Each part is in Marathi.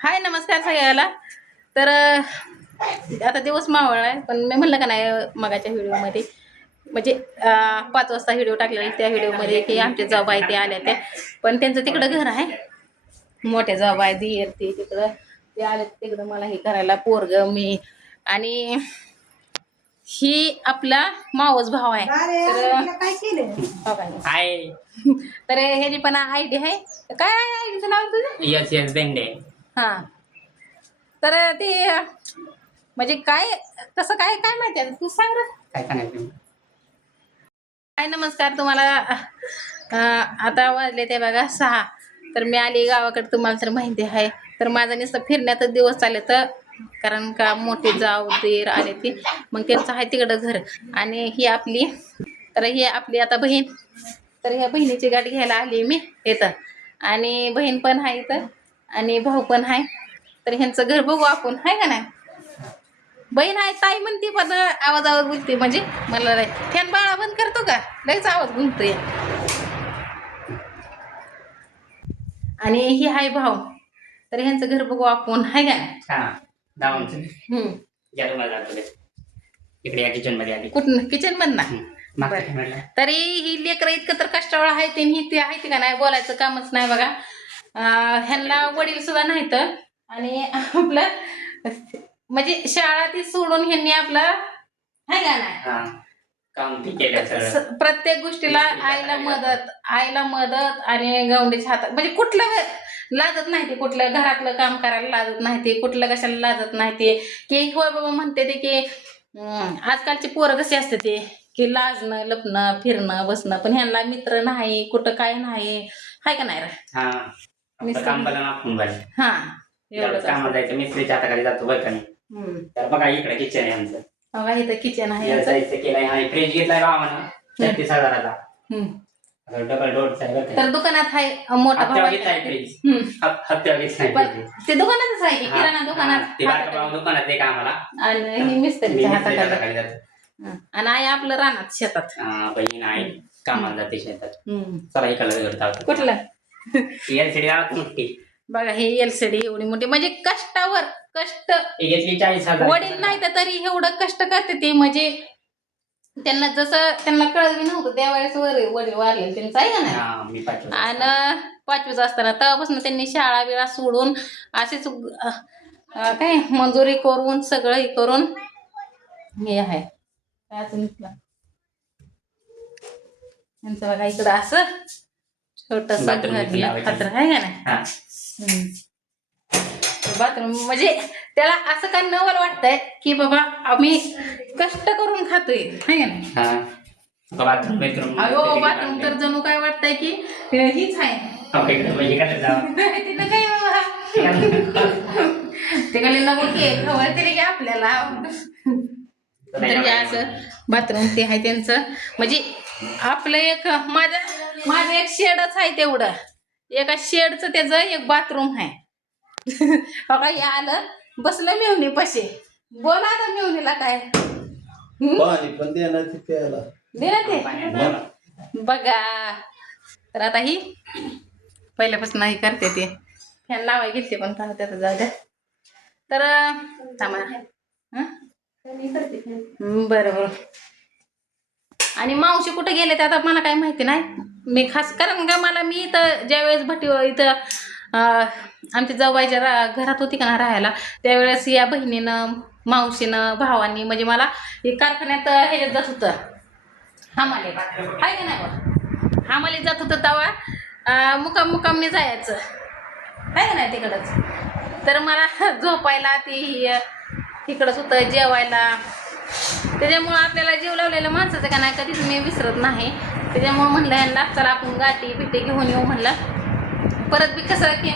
हाय नमस्कार सगळ्याला. तर आता दिवस मावळ आहे, पण मी म्हणलं का नाही मगाच्या व्हिडिओमध्ये म्हणजे 5 वाजता व्हिडिओ टाकलेला त्या व्हिडिओमध्ये की आमचे जाऊबाई ते आल्या त्या, पण त्यांचं तिकडं घर आहे, मोठ्या जाऊबाई दिर ते तिकडं ते आले तिकडं मला हे करायला पोरग मी आणि ही आपला मावस भाव आहे. तर काय केलं हो काय हाय तर ह्याची पण आयडी आहे. काय आहे आयडीचं नाव तुझं? Yes yes Bende. हा तर ते म्हणजे काय कसं काय काय माहिती आहे तू सांग रे. काय सांगायचं? हाय नमस्कार तुम्हाला. आता वाजले ते बघा 6. तर मी आली गावाकडे, तुम्हाला तर माहिती आहे. तर माझा नुसतं फिरण्यातच दिवस चालले, तर कारण का मोठी जाऊ दीर आले ती, मग त्यांचं आहे तिकडं घर. आणि ही आपली, तर ही आपली आता बहीण. तर ह्या बहिणीची गाडी घ्यायला आली मी इथं, आणि बहीण पण आहे इथं आणि भाऊ पण आहे. तर ह्यांचं घर बघू आपण, आहे का नाही. बहीण आहे ताई म्हणते, पण आवाज बोलते, म्हणजे मला फॅन बाळा बंद करतो का, लगेच आवाज गुंततोय. आणि ही आहे भाऊ. तर ह्यांचं घर बघू आपण, आहे का नाही. हा दावणचं ज्याला मला जातो इकडे या किचन मध्ये आली. कुठं किचन मध ना. मागचं म्हटलं तरी ही लेकरं इतकं तर कष्टाळ आहे ते, ही ते आहे का नाही, बोलायचं कामच नाही बघा. ह्यांना वडील सुद्धा नाहीत, आणि आपलं म्हणजे शाळा ती सोडून ह्यांनी आपलं आहे का नाही हा काम ते केलं सगळं. प्रत्येक गोष्टीला आईला मदत आणि गवंडीच्या हातात, म्हणजे कुठलं लाजत नाही ते, कुठलं घरातलं काम करायला लाजत नाही ते, कुठलं कशाला लाजत नाही ते, की होय बाबा म्हणते ते की आजकालचे पोरं कसे असते ते की लाजणं लपणं फिरणं बसणं, पण ह्यांना मित्र नाही कुठं काय नाही, हाय का नाही रे. हा आपलं काम बघा ना आपण बघा. हा एवढं काम जायचं मिस्त्रीच्या हाताखाली जातो बरं का नाही. तर बघा इकडे किचन आहे आमचं. बघा इथं किचन आहे याचं इथे केलंय आणि फ्रीज घेतलाय बाबांना 33,000चा. डबल डोरचा आहे बरं का. तर दुकानात आहे मोठा भाऊ हप्त्यावर आहे. घेतलाय फ्रीज. हप्त्यावर घेतलाय पण फ्रीज. ते दुकानातच आहे की किराणा दुकानात. ते बारका भाऊ दुकानात आहे का आम्हाला, आणि ही मी मिस्त्रीच्या मिस्त्रीच्या हाताखाली. हाताखाली जातो. आणि आई आपलं रानात शेतात. बहीण आहे कामाला जाते शेतात. चला इकडे करता कुठलं LCD गावात मोठी. बघा हे LCD एवढी मोठी, म्हणजे कष्टावर कष्ट. ही घेतली 40,000. वडील नाही तर तरी एवढं कष्ट करते ते, म्हणजे त्यांना जसं त्यांना कळलं नव्हतं त्यावेळेस वडील वारले त्यांचं, आहे का नाही. हा मी पाठवतो. आणि 5वीत असताना तेव्हापासून त्यांनी शाळा बिळा सोडून असेच काय मंजुरी करून सगळं हे करून हे आहे काय असं निघलं यांचं बघा. इकडं असं छोटस बाथरूम खातर आहे का नाही. बाथरूम म्हणजे त्याला असं काय नवल वाटतंय की बाबा आम्ही कष्ट करून खातोय, आहे का नाही. बाथरूम तर जणू काय वाटतंय की हीच आहे. तिथं काय बाबा ते खाली नको की खबर तरी की आपल्याला. तरी असं बाथरूम ते आहे त्यांचं, म्हणजे आपलं एक माझं एक शेडच आहे तेवढं, एका शेडचं त्याचं एक बाथरूम आहे. बघा हे आलं बसलं मेवणी पशी, बोला आता मेवणीला काय पण देणार ते प्यायला दे ना ते बघा. तर आता ही पहिल्यापासून नाही करते ते फॅन लावाय घेते, पण का त्यात जाऊ द्या. तर थांबा बरोबर. आणि मावशी कुठे गेले ते आता मला काही माहिती नाही. मी खास कारण का मला मी इथं ज्यावेळेस इथं आमच्या जाऊबाईच्या घरात होती का ना राहायला, त्यावेळेस या बहिणीनं मावशीनं भावांनी म्हणजे मला हे कारखान्यात ह्याच्यात जात होतं हामाले, आहे का नाही बा हामाले जात होतं तेव्हा मुक्कामने जायचं, आहे का नाही तिकडंच. तर मला झोपायला ती तिकडंच होतं जेवायला, त्याच्यामुळं आपल्याला जीव लावलेलं माणसाचं का नाही कधीच मी विसरत नाही. त्याच्यामुळं म्हणलं यांना चला आपण गाठी बिटे घेऊन येऊ म्हणलं. परत बी कसं की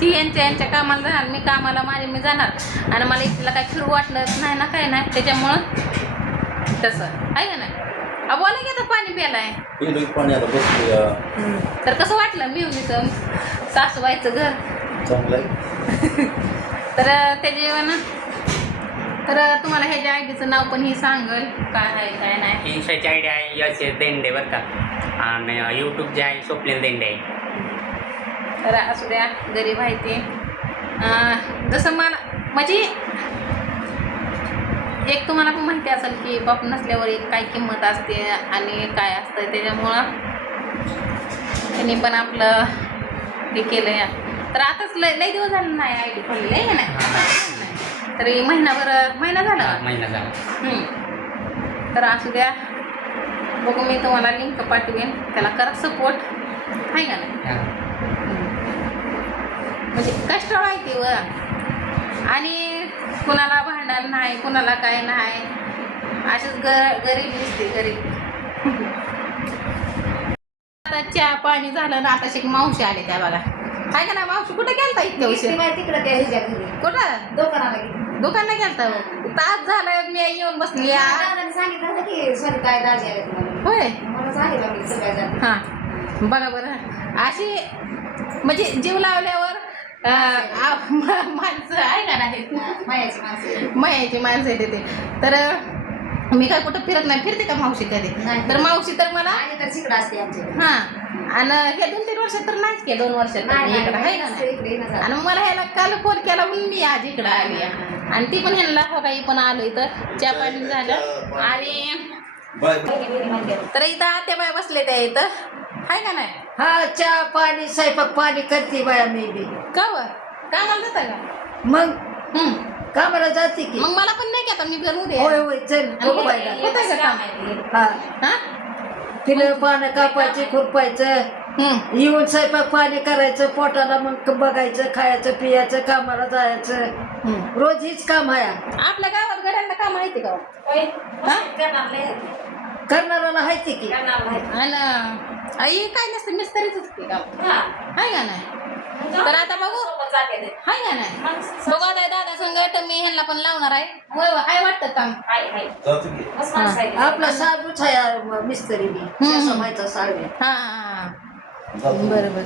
ही यांच्या कामाला जाणार, मी कामाला मी जाणार, आणि मला इथला काय फिरू वाटलं नाही ना काय नाही, त्याच्यामुळं तसं आहे का नाही. बोला की आता पाणी प्यायलाय तर कसं वाटलं मिवणीचं सासूबाईचं घर चांगलं. तर त्याच्या तर तुम्हाला ह्याच्या आयडीचं नाव पण ही सांगल काय आहे काय नाही. इंस्टाची आयडी आहे यश देंडे बरं का, आणि यूट्यूब जे आहे स्वप्नील देंडे आहे. तर असू द्या गरीब आहे ते, जसं मला म्हणजे एक तुम्हाला पण माहिती असेल की बाप नसल्यावर एक काय किंमत असते आणि काय असतं, त्याच्यामुळं त्यांनी पण आपलं हे केलं या. तर आताच लय दिवस झालं नाही आय डी खोललेलं आहे का नाही, तरी महिना झाला. महिना झाला. तर असू द्या, बघू मी तुम्हाला लिंक पाठवेन, त्याला करा सपोर्ट, आहे का नाही. म्हणजे कष्ट माहिती व आणि कुणाला भांडण नाही, कुणाला काय नाही, अशीच गरीब दिसते गरीब. आता चहा पाणी झालं ना, आता शिक मावशी आले त्या बघा, काय का ना मावशी कुठे गेलता इतक्या उशीर? तिकडे त्या ह्याच्या घरी कुठं दुकानाला गेली. दुकानला गेलता? तास झालं मी येऊन बसली. दादाने सांगितलं होतं की सरिता आहे दाजी आले तुम्हाला. होय, मला सांगितलं मी सगळ्या जाती. हा बघा बरं, अशी म्हणजे जीव लावल्यावर माणसं आहे का नाही, मायाची माणसं. मयाची माणसं येते ते. तर मी काय कुठं फिरत नाही, फिरते का मावशी कधी? नाही. तर मावशी तर मला आणि तर तिकडं असते आमच्याकडे. हा, आणि हे 2-3 वर्षात तर नाहीच के, 2 वर्षात नाही, इकडं आहे का नाही. इकडे येणं झालं. आणि मला ह्याला काल फोन केला म्हणून मी आज इकडं आली आहे. आणि ती पण ह्यांना हो काही पण आलो इथं, चहा पाणी झालं. आणि बाय. तर इथं आत्याबाई बसले त्या इथं, आहे का नाही. हा चहा पाणी स्वयंपाक पाणी करते बाया मी बी. का व कामाला जाता का? मग हम्म. कामाला जाते की. मग मला पण नाही की आता मी पण उद्या होय होय चल बघू बायला. होतंय का काम? हा हा? तिला पानं कापायचे खुरपायचं, हम्म. येऊन स्वयंपाक पाणी करायचं, पोटाला मग बघायचं, खायचं पियाचं, कामाला जायचं. हम्म. रोज हीच काम आहे. आपल्या गावात गड्यांना काम माहिती का? करणाऱ्याला हायते की. आणि आई काय नसतं, मिस्त्रीच की काम, आहे का नाही. तर आता बघू, आहे का नाही, बघू आता दादा संगत मी ह्यांना पण लावणार आहे. होय हाय वाटतं काम. जातो की. आपला साबूच आहे मिस्त्री बी समायचा साडे. हा हा जातो. बरोबर.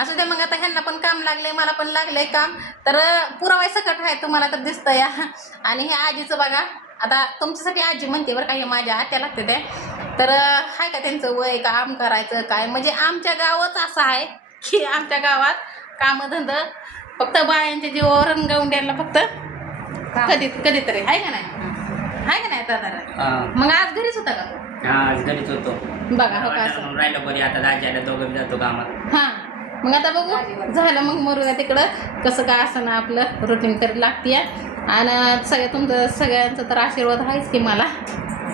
असं ते मग आता ह्यांना पण काम लागले, मला पण लागलंय काम. तर पुरावाय सकट आहे तुम्हाला तर दिसतं या. आणि हे आजीचं बघा, आता तुमच्यासाठी आजी म्हणते बरं का, हे माझ्या आत्या लागते ते. तर हाय का त्यांचं वय काम करायचं काय, म्हणजे आमच्या गावच असं आहे की आमच्या गावात कामधंद फक्त बायांच्या जीवावर गावंड्याला फक्त कधीतरी, आहे का नाही, आहे का नाही दादा. मग आज घरीच होता का तू? आज घरीच होतो. बघा हो का असं. म्हणून राहिलं बरी, आता दाजी दोघं बी जातो कामात. हां, मग आता बघू झालं, मग मरू तिकडं कसं काय असं ना आपलं रुटीन तरी लागते. आणि तुमचं सगळ्यांचं तर आशीर्वाद आहेच की मला,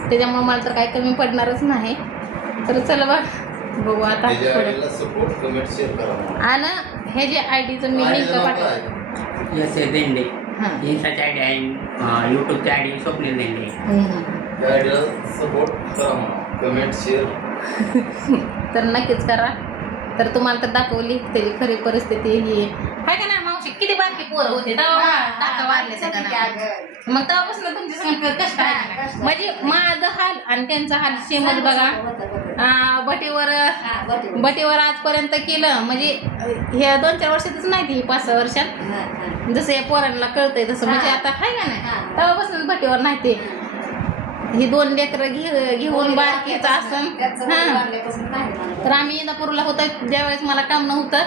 त्याच्यामुळे मला तर काही कमी पडणारच नाही. तर चला बघ बघू आता त्याच्या थोडं. आईला सपोर्ट कमेंट शेअर करा. आणि हे जे आयडीचं मी लिंक पाठवलं. यस देंडे हां. इन्स्टाची आयडी आहे, यूट्यूबची आयडी स्वप्नील देंडे. त्या आईला सपोर्ट करा म्हणा, कमेंट शेअर. तर नक्कीच करा. तर तुम्हाला तर दाखवली त्याची खरी परिस्थिती ही आहे का नाही. मावशी किती बारकी पोरं होते तेव्हा टाका वाढले सगळ्यांना. मग तेव्हापासून तुमची संख्या कष्ट आहे, म्हणजे माझं हाल आणि त्यांचा हाल सेमच बघा. बटीवर आजपर्यंत केलं, म्हणजे हे 2-4 वर्षातच नाही ती 5-6 वर्षात जसं या पोरांना कळतंय तसं, म्हणजे आता आहे का नाही तेव्हापासून बटीवर नाही ते. ही 2 लेकरं घेऊन बारकीचं असं. तर आम्ही इंदापूरला होतो ज्यावेळेस मला काम नव्हतं,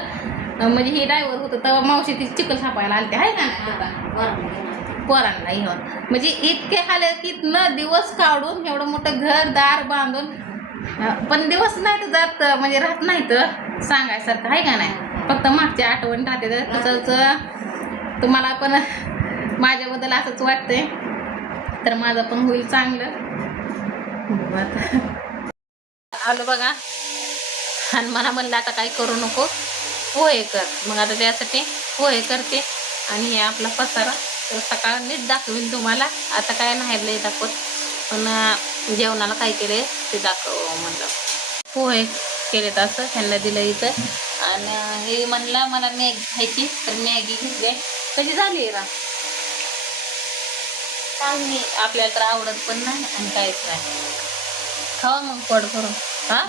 म्हणजे हे ड्रायव्हर होतं तेव्हा मावशी ती चिखल सापायला आलते, आहे का नाही पोरांना घेऊन. म्हणजे इतके हाले की न दिवस काढून एवढं मोठं घरदार बांधून, पण दिवस नाही तर जात, म्हणजे राहत नाही तर सांगायसारखं, आहे का नाही. फक्त मागच्या आठवण राहते. तर तसंच तुम्हाला पण माझ्याबद्दल असंच वाटतंय, तर माझं पण होईल चांगलं. आलं बघा, आणि मला म्हणलं आता काही करू नको, पोहे कर. मग आता त्यासाठी पोहे करते. आणि हे आपला पसारा तर सकाळ नीट दाखवीन तुम्हाला. आता काय नाही लय दाखवत, पण जेवणाला काय केले ते दाखव म्हणलं. पोहे केलेत असं ह्यांना दिलं इथं. आणि हे म्हणलं मला मॅगी खायची, तर मॅगी घेतली. कशी झाली रा चांगली, आपल्याला तर आवडत पण नाही आणि काहीच नाही. खावा मग पोट भरून. हां,